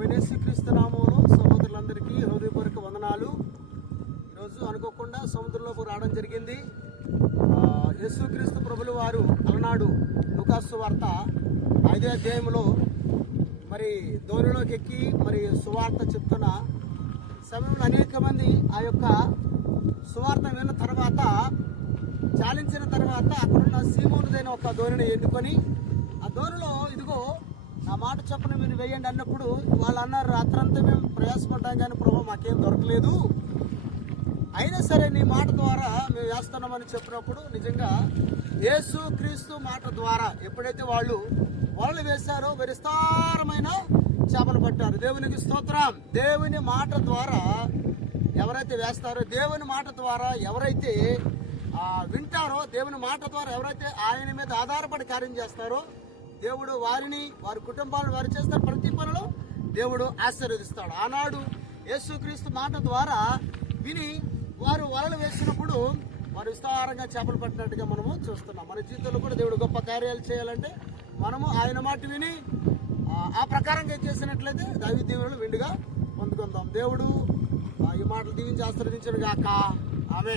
క్రీస్తు నామంలో సహోదరులందరికీ హృదయపూర్వక వందనాలు. ఈరోజు అనుకోకుండా సముద్రంలోకి రావడం జరిగింది. యేసుక్రీస్తు ప్రభులు వారు అలనాడు లుకాసు వార్త ఐదో అధ్యాయంలో మరి ధోనిలోకి ఎక్కి మరి సువార్త చెప్తున్న సమయంలో అనేక మంది ఆ యొక్క సువార్త విన్న తర్వాత చాలించిన తర్వాత అక్కడున్న సీమోనుదైన ఒక ధోనిని ఎన్నుకొని ఆ ధోనిలో ఇదిగో చొప్పున మీరు వేయండి అన్నప్పుడు వాళ్ళు అన్నారు రాత్రంతా మేము ప్రయాసపడ్డాం కానీ ప్రభు మాకేం దొరకలేదు. అయినా సరే నీ మాట ద్వారా మేము వేస్తున్నామని చెప్పినప్పుడు నిజంగా యేసు క్రీస్తు మాట ద్వారా ఎప్పుడైతే వాళ్ళు వాళ్ళు వేశారో విస్తారమైన చేపలు పట్టారు. దేవునికి స్తోత్రం. దేవుని మాట ద్వారా ఎవరైతే వేస్తారో దేవుని మాట ద్వారా ఎవరైతే వింటారో దేవుని మాట ద్వారా ఎవరైతే ఆయన మీద ఆధారపడి కార్యం చేస్తారో దేవుడు వారిని వారి కుటుంబాలను వారు చేస్తారు ప్రతి పనిలో దేవుడు ఆశీర్వదిస్తాడు. ఆనాడు యేసుక్రీస్తు మాట ద్వారా విని వారు వలలు వేసినప్పుడు వారు విస్తారంగా చేపలు పట్టినట్టుగా మనము చూస్తున్నాం. మన జీవితంలో కూడా దేవుడు గొప్ప కార్యాలు చేయాలంటే మనము ఆయన మాట విని ఆ- ప్రకారంగా చేసినట్లయితే దైవ దీవులు విండుగా పొందుకుందాం. దేవుడు ఆ, ఈ మాటలు దీవించి ఆశీర్వదించడు గాక ఆమె